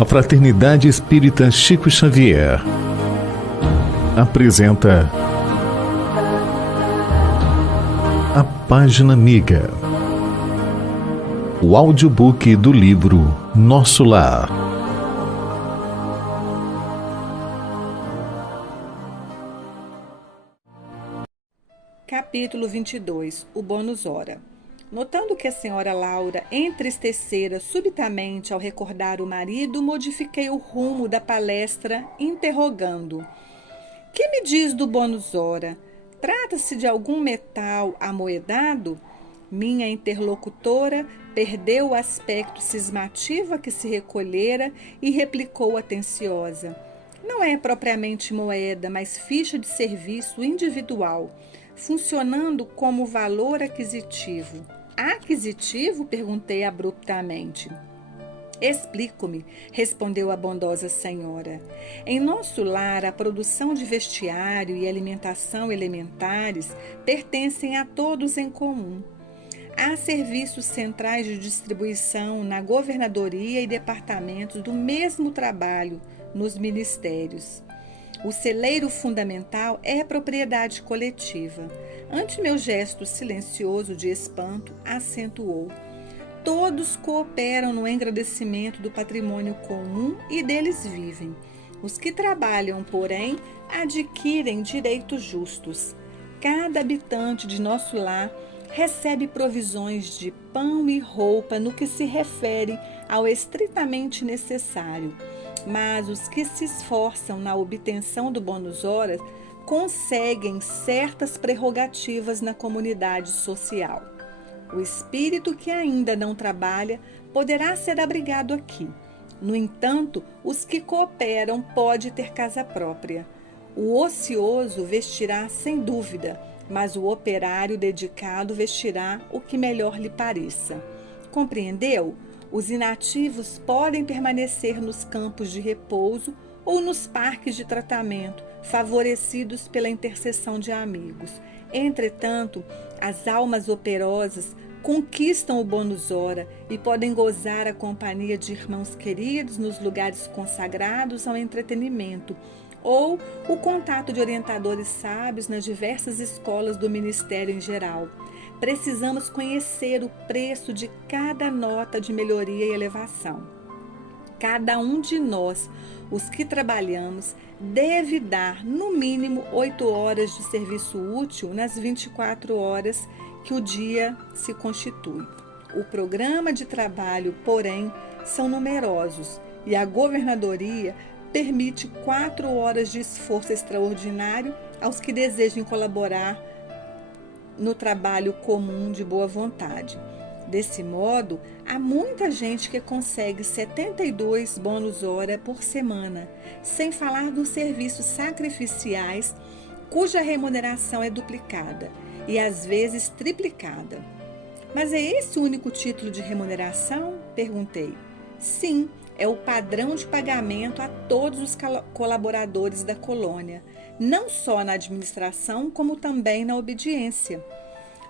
A Fraternidade Espírita Chico Xavier apresenta A Página Amiga, o audiobook do livro Nosso Lar. Capítulo 22. O bônus hora. Notando que a senhora Laura entristecera subitamente ao recordar o marido, modifiquei o rumo da palestra, interrogando: "Que me diz do bônus hora? Trata-se de algum metal amoedado?" Minha interlocutora perdeu o aspecto cismativo a que se recolhera e replicou atenciosa: "Não é propriamente moeda, mas ficha de serviço individual, funcionando como valor aquisitivo." "Aquisitivo?" perguntei abruptamente. "Explico-me", respondeu a bondosa senhora. "Em nosso lar, a produção de vestiário e alimentação elementares pertencem a todos em comum. Há serviços centrais de distribuição na governadoria e departamentos do mesmo trabalho nos ministérios. O celeiro fundamental é propriedade coletiva." Ante meu gesto silencioso de espanto, acentuou: "Todos cooperam no engrandecimento do patrimônio comum e deles vivem. Os que trabalham, porém, adquirem direitos justos. Cada habitante de nosso lar recebe provisões de pão e roupa no que se refere ao estritamente necessário, mas os que se esforçam na obtenção do bônus horas conseguem certas prerrogativas na comunidade social. O espírito que ainda não trabalha poderá ser abrigado aqui. No entanto, os que cooperam podem ter casa própria. O ocioso vestirá sem dúvida, mas o operário dedicado vestirá o que melhor lhe pareça. Compreendeu? Os inativos podem permanecer nos campos de repouso ou nos parques de tratamento, favorecidos pela intercessão de amigos. Entretanto, as almas operosas conquistam o bônus hora e podem gozar a companhia de irmãos queridos nos lugares consagrados ao entretenimento, ou o contato de orientadores sábios nas diversas escolas do ministério em geral. Precisamos conhecer o preço de cada nota de melhoria e elevação. Cada um de nós, os que trabalhamos, deve dar no mínimo 8 horas de serviço útil nas 24 horas que o dia se constitui. O programa de trabalho, porém, são numerosos e a governadoria permite 4 horas de esforço extraordinário aos que desejem colaborar no trabalho comum de boa vontade. Desse modo, há muita gente que consegue 72 bônus hora por semana, sem falar dos serviços sacrificiais, cuja remuneração é duplicada e às vezes triplicada. "Mas é esse o único título de remuneração?" perguntei. "Sim, é o padrão de pagamento a todos os colaboradores da colônia, não só na administração, como também na obediência."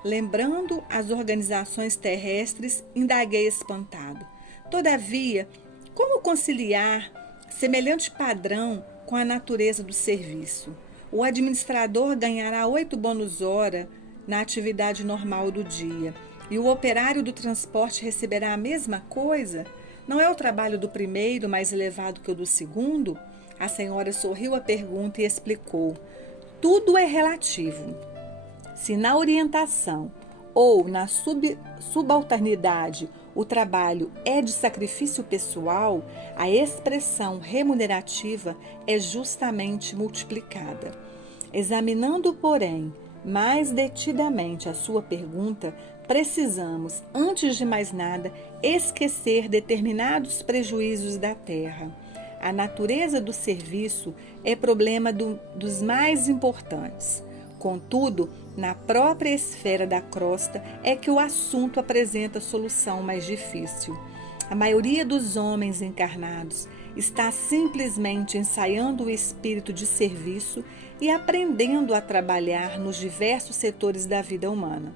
Lembrando as organizações terrestres, indaguei espantado: "Todavia, como conciliar semelhante padrão com a natureza do serviço? O administrador ganhará 8 bônus hora na atividade normal do dia, e o operário do transporte receberá a mesma coisa? Não é o trabalho do primeiro mais elevado que o do segundo?" A senhora sorriu à pergunta e explicou: "Tudo é relativo. Se na orientação ou na subalternidade o trabalho é de sacrifício pessoal, a expressão remunerativa é justamente multiplicada. Examinando, porém, mais detidamente a sua pergunta, precisamos, antes de mais nada, esquecer determinados prejuízos da terra. A natureza do serviço é problema dos mais importantes. Contudo, na própria esfera da crosta é que o assunto apresenta solução mais difícil. A maioria dos homens encarnados está simplesmente ensaiando o espírito de serviço e aprendendo a trabalhar nos diversos setores da vida humana.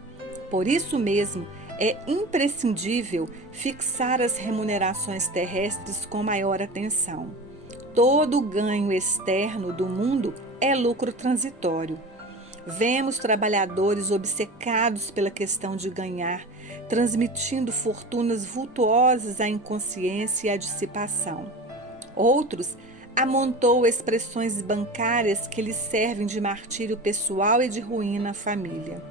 Por isso mesmo, é imprescindível fixar as remunerações terrestres com maior atenção. Todo ganho externo do mundo é lucro transitório. Vemos trabalhadores obcecados pela questão de ganhar, transmitindo fortunas vultuosas à inconsciência e à dissipação. Outros amontoam expressões bancárias que lhes servem de martírio pessoal e de ruína à família.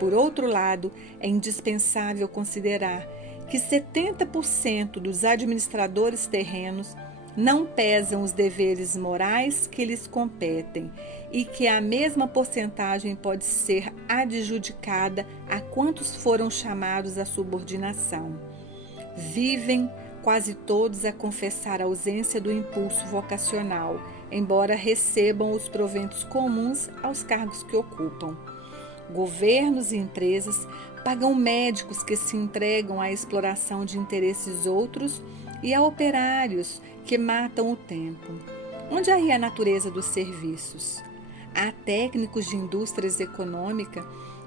Por outro lado, é indispensável considerar que 70% dos administradores terrenos não pesam os deveres morais que lhes competem e que a mesma porcentagem pode ser adjudicada a quantos foram chamados à subordinação. Vivem quase todos a confessar a ausência do impulso vocacional, embora recebam os proventos comuns aos cargos que ocupam. Governos e empresas pagam médicos que se entregam à exploração de interesses outros e a operários que matam o tempo. Onde aí a natureza dos serviços? Há técnicos de indústrias econômicas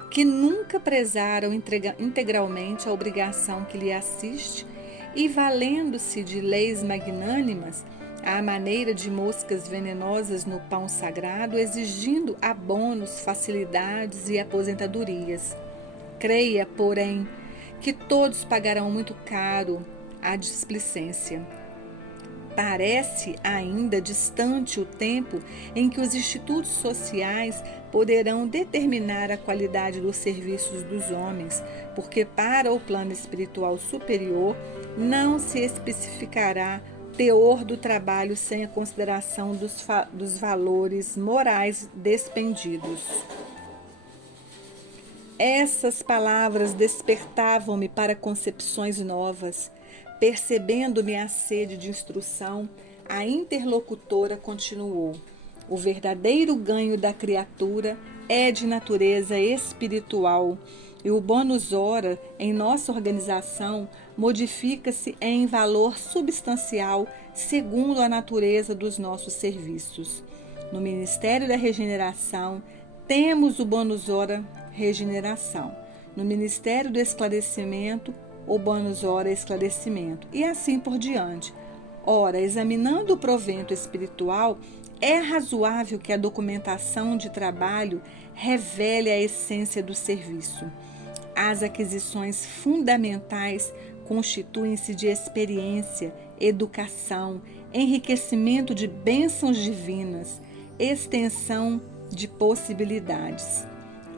que nunca prezaram integralmente a obrigação que lhe assiste e, valendo-se de leis magnânimas, à maneira de moscas venenosas no pão sagrado, exigindo abonos, facilidades e aposentadorias. Creia, porém, que todos pagarão muito caro a displicência. Parece ainda distante o tempo em que os institutos sociais poderão determinar a qualidade dos serviços dos homens, porque para o plano espiritual superior não se especificará teor do trabalho sem a consideração dos valores morais despendidos. Essas palavras despertavam-me para concepções novas. Percebendo-me a sede de instrução, a interlocutora continuou: o verdadeiro ganho da criatura é de natureza espiritual e o bônus hora em nossa organização modifica-se em valor substancial segundo a natureza dos nossos serviços. No Ministério da Regeneração, temos o bônus hora regeneração. No Ministério do Esclarecimento, o bônus hora esclarecimento, e assim por diante. Ora, examinando o provento espiritual, é razoável que a documentação de trabalho revele a essência do serviço. As aquisições fundamentais constituem-se de experiência, educação, enriquecimento de bênçãos divinas, extensão de possibilidades.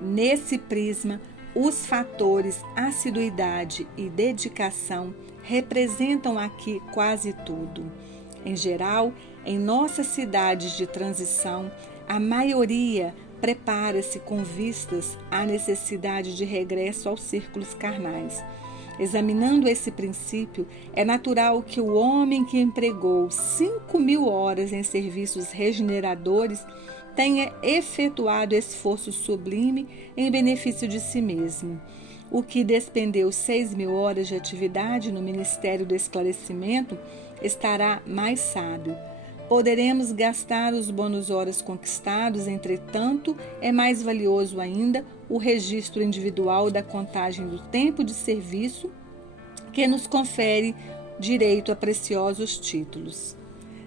Nesse prisma, os fatores assiduidade e dedicação representam aqui quase tudo. Em geral, em nossas cidades de transição, a maioria prepara-se com vistas à necessidade de regresso aos círculos carnais. Examinando esse princípio, é natural que o homem que empregou 5.000 horas em serviços regeneradores tenha efetuado esforço sublime em benefício de si mesmo. O que despendeu 6.000 horas de atividade no Ministério do Esclarecimento estará mais sábio. Poderemos gastar os bônus horas conquistados, entretanto, é mais valioso ainda o registro individual da contagem do tempo de serviço, que nos confere direito a preciosos títulos.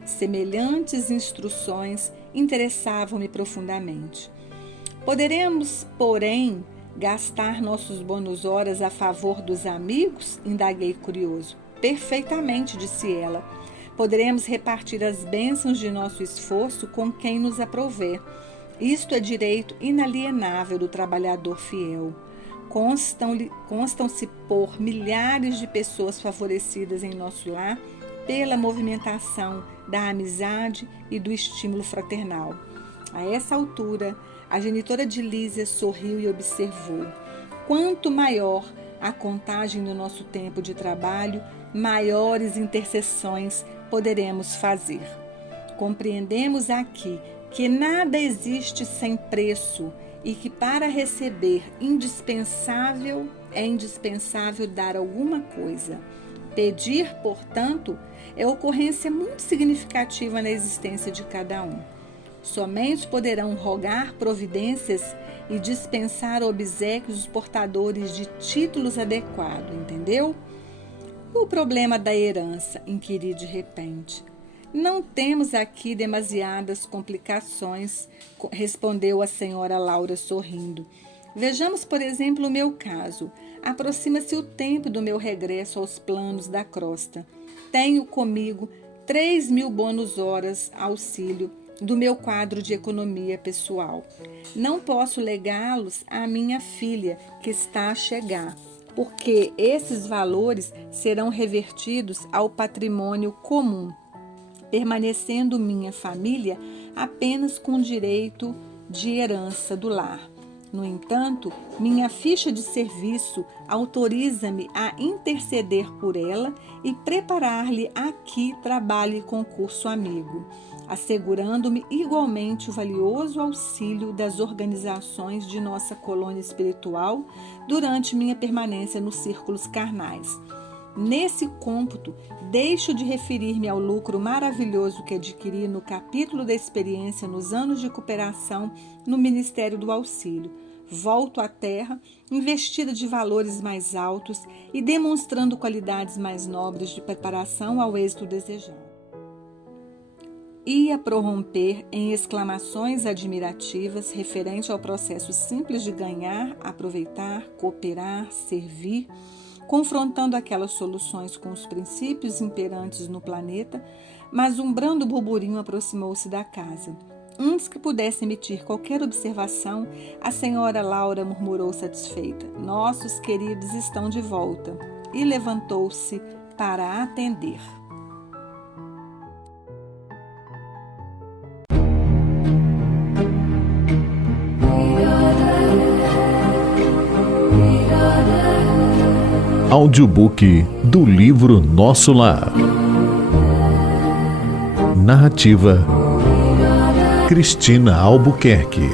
Semelhantes instruções interessavam-me profundamente. Poderemos, porém, gastar nossos bônus horas a favor dos amigos? Indaguei curioso. Perfeitamente, disse ela. Poderemos repartir as bênçãos de nosso esforço com quem nos aprouver. Isto é direito inalienável do trabalhador fiel. Constam-se por milhares de pessoas favorecidas em nosso lar pela movimentação da amizade e do estímulo fraternal. A essa altura, a genitora de Lísia sorriu e observou: quanto maior a contagem do nosso tempo de trabalho, maiores intercessões poderemos fazer. Compreendemos aqui que nada existe sem preço e que para receber é indispensável dar alguma coisa. Pedir, portanto, é ocorrência muito significativa na existência de cada um. Somente poderão rogar providências e dispensar obséquios os portadores de títulos adequados, entendeu? O problema da herança, inquiri de repente. Não temos aqui demasiadas complicações, respondeu a senhora Laura sorrindo. Vejamos, por exemplo, o meu caso. Aproxima-se o tempo do meu regresso aos planos da crosta. Tenho comigo 3.000 bônus horas auxílio do meu quadro de economia pessoal. Não posso legá-los à minha filha, que está a chegar, porque esses valores serão revertidos ao patrimônio comum, permanecendo minha família apenas com direito de herança do lar. No entanto, minha ficha de serviço autoriza-me a interceder por ela e preparar-lhe aqui trabalho e concurso amigo, assegurando-me igualmente o valioso auxílio das organizações de nossa colônia espiritual durante minha permanência nos círculos carnais. Nesse cômputo, deixo de referir-me ao lucro maravilhoso que adquiri no capítulo da experiência nos anos de cooperação no Ministério do Auxílio. Volto à Terra, investida de valores mais altos e demonstrando qualidades mais nobres de preparação ao êxito desejado. Ia prorromper em exclamações admirativas referente ao processo simples de ganhar, aproveitar, cooperar, servir, confrontando aquelas soluções com os princípios imperantes no planeta, mas um brando burburinho aproximou-se da casa. Antes que pudesse emitir qualquer observação, a senhora Laura murmurou satisfeita: "Nossos queridos estão de volta", e levantou-se para atender. Audiobook do livro Nosso Lar. Narrativa Cristina Albuquerque.